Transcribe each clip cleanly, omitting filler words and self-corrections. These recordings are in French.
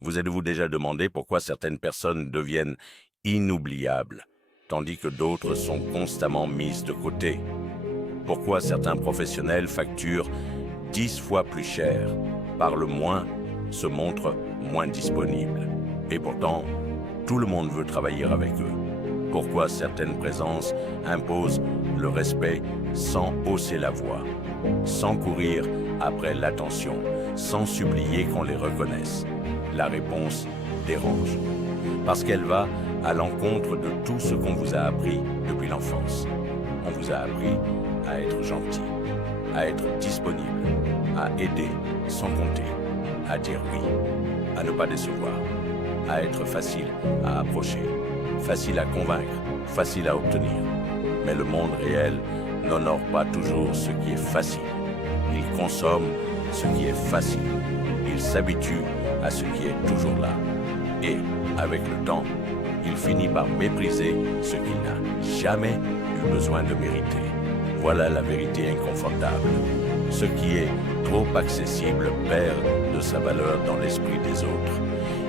Vous êtes-vous déjà demandé pourquoi certaines personnes deviennent inoubliables, tandis que d'autres sont constamment mises de côté? Pourquoi certains professionnels facturent 10 fois plus cher, parlent moins, se montrent moins disponibles? Et pourtant, tout le monde veut travailler avec eux. Pourquoi certaines présences imposent le respect sans hausser la voix, sans courir après l'attention, sans supplier qu'on les reconnaisse? La réponse dérange, parce qu'elle va à l'encontre de tout ce qu'on vous a appris depuis l'enfance. On vous a appris à être gentil, à être disponible, à aider sans compter, à dire oui, à ne pas décevoir, à être facile à approcher, facile à convaincre, facile à obtenir. Mais le monde réel n'honore pas toujours ce qui est facile. Il consomme ce qui est facile. Il s'habitue à ce qui est toujours là. Et, avec le temps, il finit par mépriser ce qu'il n'a jamais eu besoin de mériter. Voilà la vérité inconfortable. Ce qui est trop accessible perd de sa valeur dans l'esprit des autres.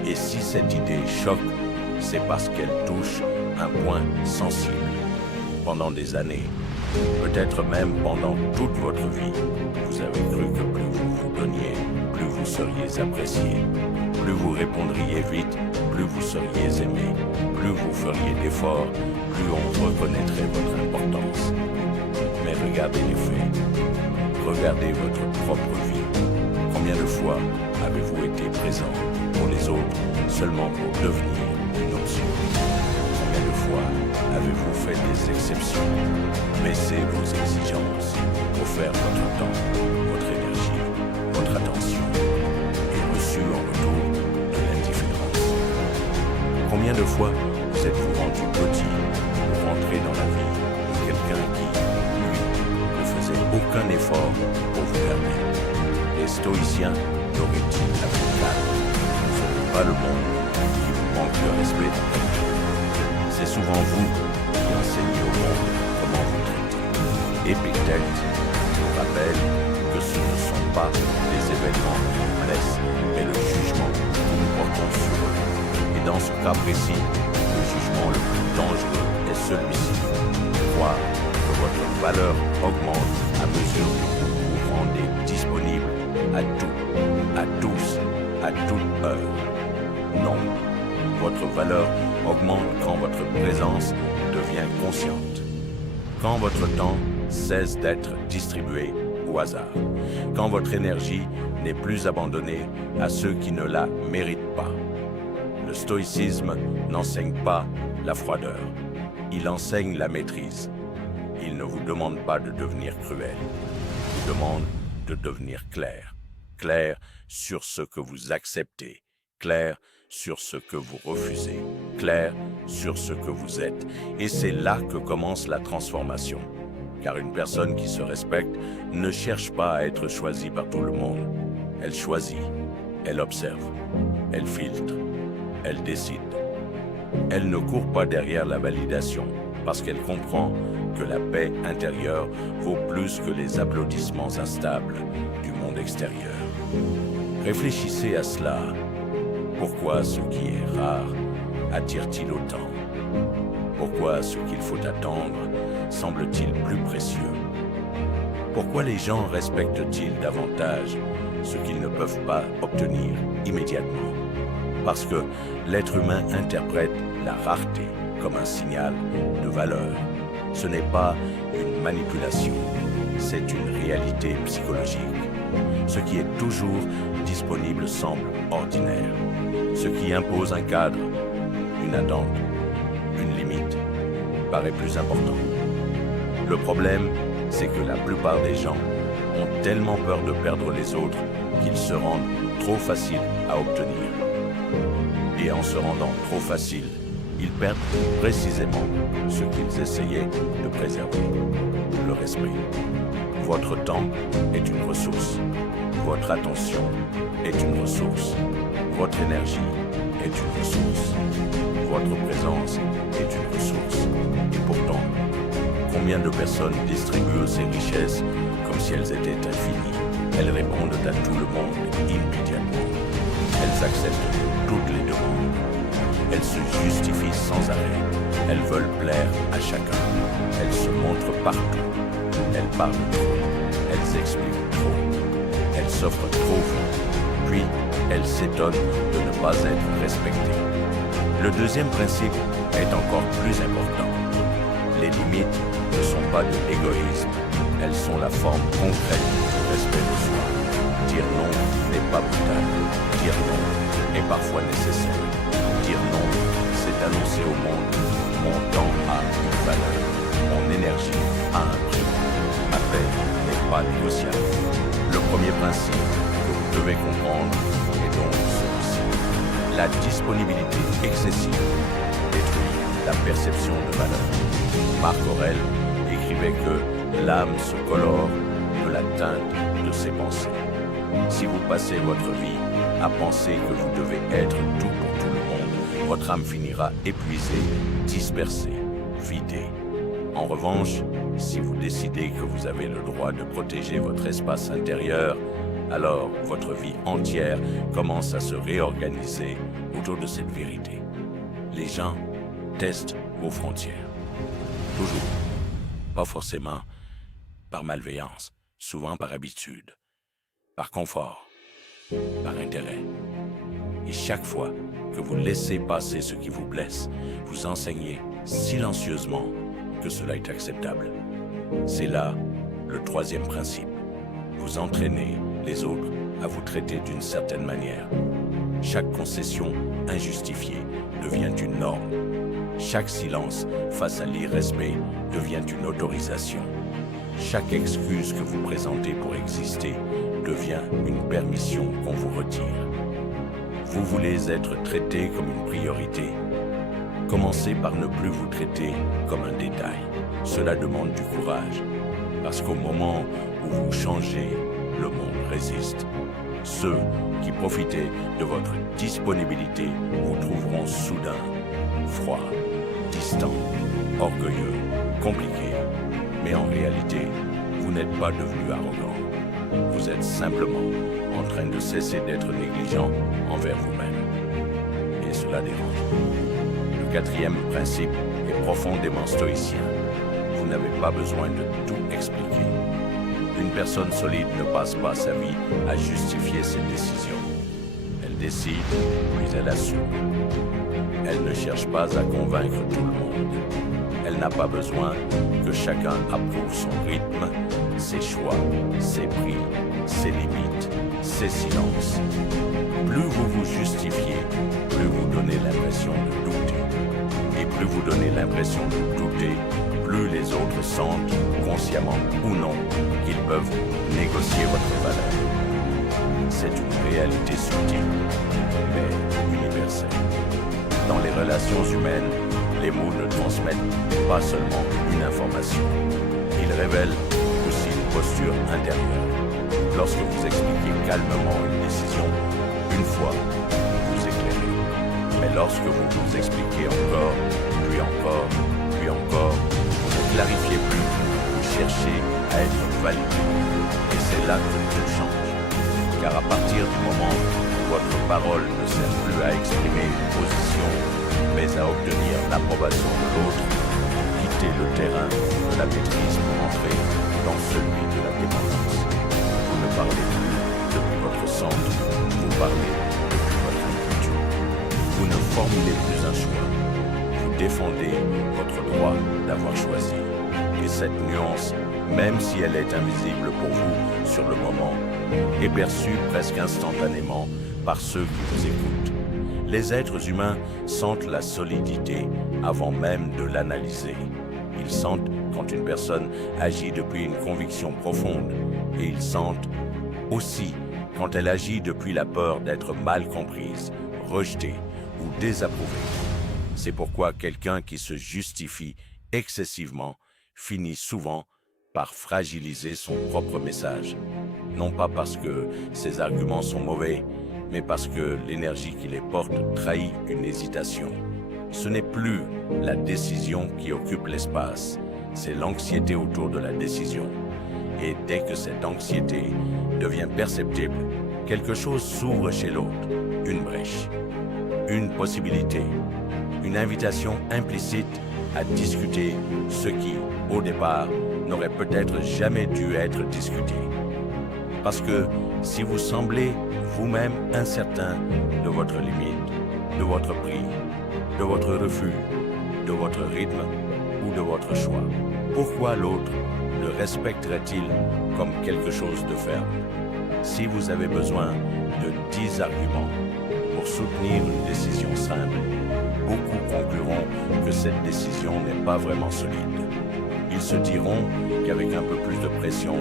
Et si cette idée choque, c'est parce qu'elle touche un point sensible. Pendant des années, peut-être même pendant toute votre vie, vous avez cru que plus vous vous donniez, plus vous seriez apprécié, plus vous répondriez vite, plus vous seriez aimé, plus vous feriez d'efforts, plus on reconnaîtrait votre importance. Mais regardez les faits, regardez votre propre vie. Combien de fois avez-vous été présent pour les autres seulement pour devenir une option? Combien de fois avez-vous fait des exceptions, baissé vos exigences, offert votre temps, votre énergie, votre attention et reçu en retour de l'indifférence? Combien de fois vous êtes-vous rendu petit pour rentrer dans la vie de quelqu'un qui, lui, ne faisait aucun effort pour vous permettre? Les stoïciens l'auraient-ils avec calme? Ce n'est pas le monde qui vous manque de respect. C'est souvent vous qui enseignez au monde comment vous traiter. Épictète vous rappelle que ce ne sont pas les événements qui vous blessent, mais le jugement que nous portons sur eux. Et dans ce cas précis, le jugement le plus dangereux est celui-ci. Croire que votre valeur augmente à mesure que vous vous rendez disponible à tout, à tous, à toute heure. Non, votre valeur augmente quand votre présence devient consciente. Quand votre temps cesse d'être distribué au hasard. Quand votre énergie n'est plus abandonnée à ceux qui ne la méritent pas. Le stoïcisme n'enseigne pas la froideur. Il enseigne la maîtrise. Il ne vous demande pas de devenir cruel. Il vous demande de devenir clair. Clair sur ce que vous acceptez. Clair sur ce que vous refusez, clair sur ce que vous êtes. Et c'est là que commence la transformation. Car une personne qui se respecte ne cherche pas à être choisie par tout le monde. Elle choisit, elle observe, elle filtre, elle décide. Elle ne court pas derrière la validation parce qu'elle comprend que la paix intérieure vaut plus que les applaudissements instables du monde extérieur. Réfléchissez à cela. Pourquoi ce qui est rare attire-t-il autant? Pourquoi ce qu'il faut attendre semble-t-il plus précieux? Pourquoi les gens respectent-ils davantage ce qu'ils ne peuvent pas obtenir immédiatement? Parce que l'être humain interprète la rareté comme un signal de valeur. Ce n'est pas une manipulation, c'est une réalité psychologique. Ce qui est toujours disponible semble ordinaire. Ce qui impose un cadre, une attente, une limite, paraît plus important. Le problème, c'est que la plupart des gens ont tellement peur de perdre les autres qu'ils se rendent trop faciles à obtenir. Et en se rendant trop faciles, ils perdent précisément ce qu'ils essayaient de préserver, le respect. Votre temps est une ressource. Votre attention est une ressource. Votre énergie est une ressource. Votre présence est une ressource. Et pourtant, combien de personnes distribuent ces richesses comme si elles étaient infinies? Elles répondent à tout le monde immédiatement. Elles acceptent toutes les demandes. Elles se justifient sans arrêt. Elles veulent plaire à chacun. Elles se montrent partout. Elles parlent trop. Elles expliquent trop. Elles s'offrent trop. Puis, elles s'étonnent de ne pas être respectées. Le deuxième principe est encore plus important. Les limites ne sont pas de l'égoïsme. Elles sont la forme concrète du respect de soi. Dire non n'est pas brutal. Dire non est parfois nécessaire. Dire non, c'est annoncer au monde: mon temps a une valeur, mon énergie a un prix, ma paix n'est pas négociable. Le premier principe que vous devez comprendre est donc celui-ci. La disponibilité excessive détruit la perception de valeur. Marc Aurèle écrivait que l'âme se colore de la teinte de ses pensées. Si vous passez votre vie à penser que vous devez être tout pour tout le monde, votre âme finira épuisée, dispersée, vidée. En revanche, si vous décidez que vous avez le droit de protéger votre espace intérieur, alors votre vie entière commence à se réorganiser autour de cette vérité. Les gens testent vos frontières. Toujours. Pas forcément par malveillance, souvent par habitude, par confort, par intérêt. Et chaque fois que vous laissez passer ce qui vous blesse, vous enseignez silencieusement que cela est acceptable. C'est là le troisième principe. Vous entraînez les autres à vous traiter d'une certaine manière. Chaque concession injustifiée devient une norme. Chaque silence face à l'irrespect devient une autorisation. Chaque excuse que vous présentez pour exister devient une permission qu'on vous retire. Vous voulez être traité comme une priorité. Commencez par ne plus vous traiter comme un détail. Cela demande du courage, parce qu'au moment où vous changez, le monde résiste. Ceux qui profitaient de votre disponibilité vous trouveront soudain froid, distant, orgueilleux, compliqué. Mais en réalité, vous n'êtes pas devenu arrogant. Vous êtes simplement en train de cesser d'être négligent envers vous-même. Et cela dérange. Le quatrième principe est profondément stoïcien. Vous n'avez pas besoin de tout expliquer. Une personne solide ne passe pas sa vie à justifier ses décisions. Elle décide, puis elle assume. Elle ne cherche pas à convaincre tout le monde. Elle n'a pas besoin que chacun approuve son rythme, ses choix, ses prix, ses limites, ses silences. Plus vous vous justifiez, plus vous donnez l'impression de douter. Et plus vous donnez l'impression de douter, plus les autres sentent, consciemment ou non, qu'ils peuvent négocier votre valeur. C'est une réalité subtile, mais universelle. Dans les relations humaines, les mots ne transmettent pas seulement une information. Ils révèlent aussi une posture intérieure. Lorsque vous expliquez calmement une décision, une fois, vous éclairez. Mais lorsque vous vous expliquez encore, puis encore, puis encore, vous ne clarifiez plus, vous cherchez à être validé. Et c'est là que tout change. Car à partir du moment où votre parole ne sert plus à exprimer une position, mais à obtenir l'approbation de l'autre, quittez le terrain de la maîtrise pour entrer dans celui de la dépendance. Vous ne parlez plus depuis votre centre, vous parlez depuis votre inquiétude. Vous ne formulez plus un choix, vous défendez votre droit d'avoir choisi. Et cette nuance, même si elle est invisible pour vous sur le moment, est perçue presque instantanément par ceux qui vous écoutent. Les êtres humains sentent la solidité avant même de l'analyser. Ils sentent quand une personne agit depuis une conviction profonde et ils sentent aussi quand elle agit depuis la peur d'être mal comprise, rejetée ou désapprouvée. C'est pourquoi quelqu'un qui se justifie excessivement finit souvent par fragiliser son propre message. Non pas parce que ses arguments sont mauvais, mais parce que l'énergie qui les porte trahit une hésitation. Ce n'est plus la décision qui occupe l'espace, c'est l'anxiété autour de la décision. Et dès que cette anxiété devient perceptible, quelque chose s'ouvre chez l'autre, une brèche. une possibilité, une invitation implicite à discuter ce qui, au départ, n'aurait peut-être jamais dû être discuté. Parce que si vous semblez vous-même incertain de votre limite, de votre prix, de votre refus, de votre rythme ou de votre choix, pourquoi l'autre le respecterait-il comme quelque chose de ferme? Si vous avez besoin de 10 arguments pour soutenir une décision simple, beaucoup concluront que cette décision n'est pas vraiment solide. Ils se diront qu'avec un peu plus de pression,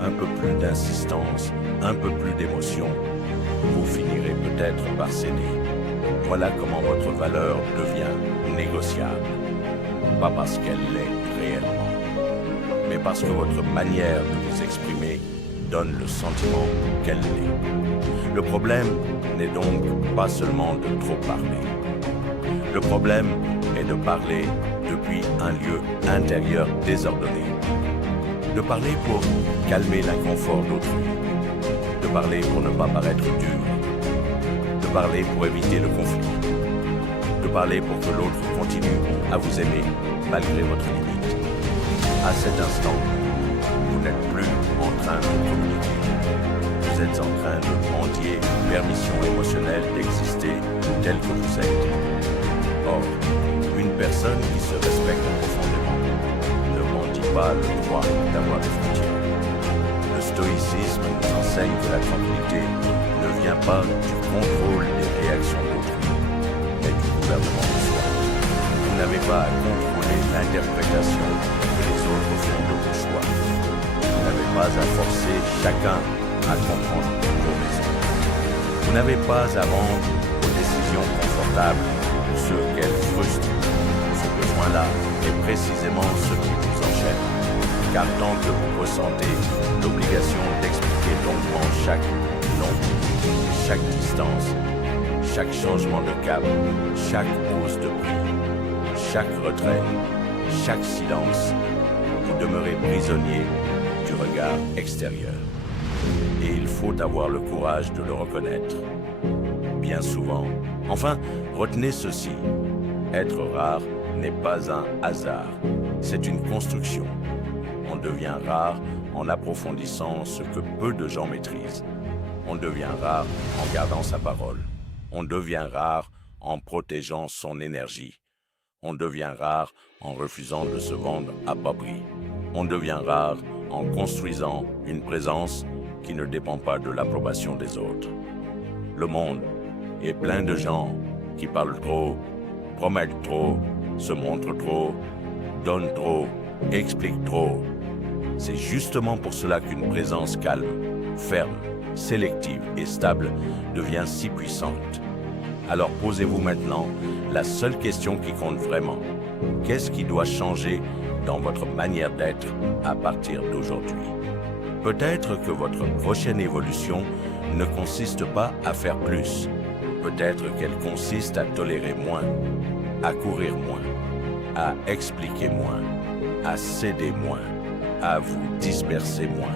un peu plus d'insistance, un peu plus d'émotion, vous finirez peut-être par céder. Voilà comment votre valeur devient négociable. Pas parce qu'elle l'est réellement, mais parce que votre manière de vous exprimer donne le sentiment qu'elle l'est. Le problème n'est donc pas seulement de trop parler. Le problème est de parler depuis un lieu intérieur désordonné. De parler pour calmer l'inconfort d'autrui. De parler pour ne pas paraître dur. De parler pour éviter le conflit. De parler pour que l'autre continue à vous aimer malgré votre limite. À cet instant, vous n'êtes plus en train de communiquer. Vous êtes en train de mendier une permission émotionnelle d'exister tel que vous êtes. Or, une personne qui se respecte profondément ne mendie pas le droit d'avoir des frontières. Le stoïcisme nous enseigne que la tranquillité ne vient pas du contrôle des réactions d'autrui, mais du gouvernement de soi. Vous n'avez pas à contrôler l'interprétation que les autres font de vos choix. Vous n'avez pas à forcer chacun à comprendre vos raisons. Vous n'avez pas à rendre vos décisions confortables pour ceux qu'elles frustrent. Ce besoin-là est précisément ce qui vous enchaîne. Car tant que vous ressentez l'obligation d'expliquer longuement chaque non, chaque distance, chaque changement de cap, chaque hausse de prix, chaque retrait, chaque silence, vous demeurez prisonnier du regard extérieur. Et il faut avoir le courage de le reconnaître. Bien souvent. Enfin, retenez ceci. Être rare n'est pas un hasard. C'est une construction. On devient rare en approfondissant ce que peu de gens maîtrisent. On devient rare en gardant sa parole. On devient rare en protégeant son énergie. On devient rare en refusant de se vendre à bas prix. On devient rare en construisant une présence qui ne dépend pas de l'approbation des autres. Le monde est plein de gens qui parlent trop, promettent trop, se montrent trop, donnent trop, expliquent trop. C'est justement pour cela qu'une présence calme, ferme, sélective et stable devient si puissante. Alors posez-vous maintenant la seule question qui compte vraiment. Qu'est-ce qui doit changer dans votre manière d'être à partir d'aujourd'hui? Peut-être que votre prochaine évolution ne consiste pas à faire plus. Peut-être qu'elle consiste à tolérer moins, à courir moins, à expliquer moins, à céder moins, à vous disperser moins.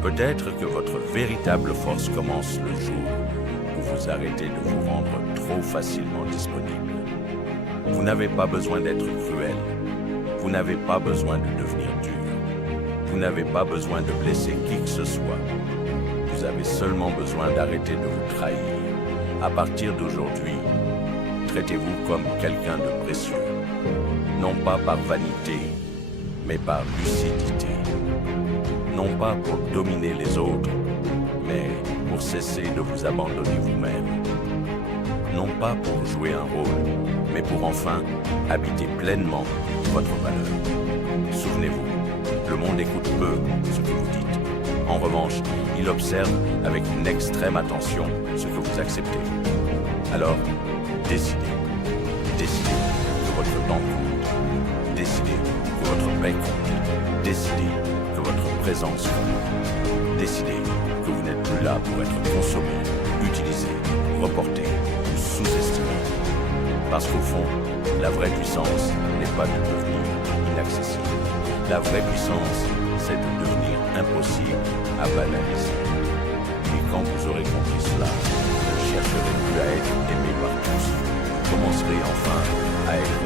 Peut-être que votre véritable force commence le jour où vous arrêtez de vous rendre trop facilement disponible. Vous n'avez pas besoin d'être cruel. Vous n'avez pas besoin de devenir dur. Vous n'avez pas besoin de blesser qui que ce soit. Vous avez seulement besoin d'arrêter de vous trahir. À partir d'aujourd'hui, traitez-vous comme quelqu'un de précieux. Non pas par vanité, mais par lucidité. Non pas pour dominer les autres, mais pour cesser de vous abandonner vous-même. Non pas pour jouer un rôle, mais pour enfin habiter pleinement votre valeur. Souvenez-vous, le monde écoute peu ce que vous dites. En revanche, il observe avec une extrême attention ce que vous acceptez. Alors, décidez. Décidez que votre temps compte. Décidez que votre paix compte. Décidez que votre présence compte. Décidez que vous n'êtes plus là pour être consommé, utilisé, reporté ou sous-estimé. Parce qu'au fond, la vraie puissance n'est pas de devenir inaccessible. La vraie puissance, c'est de devenir impossible à banaliser. Et quand vous aurez compris cela, vous ne chercherez plus à être aimé par tous, enfin à être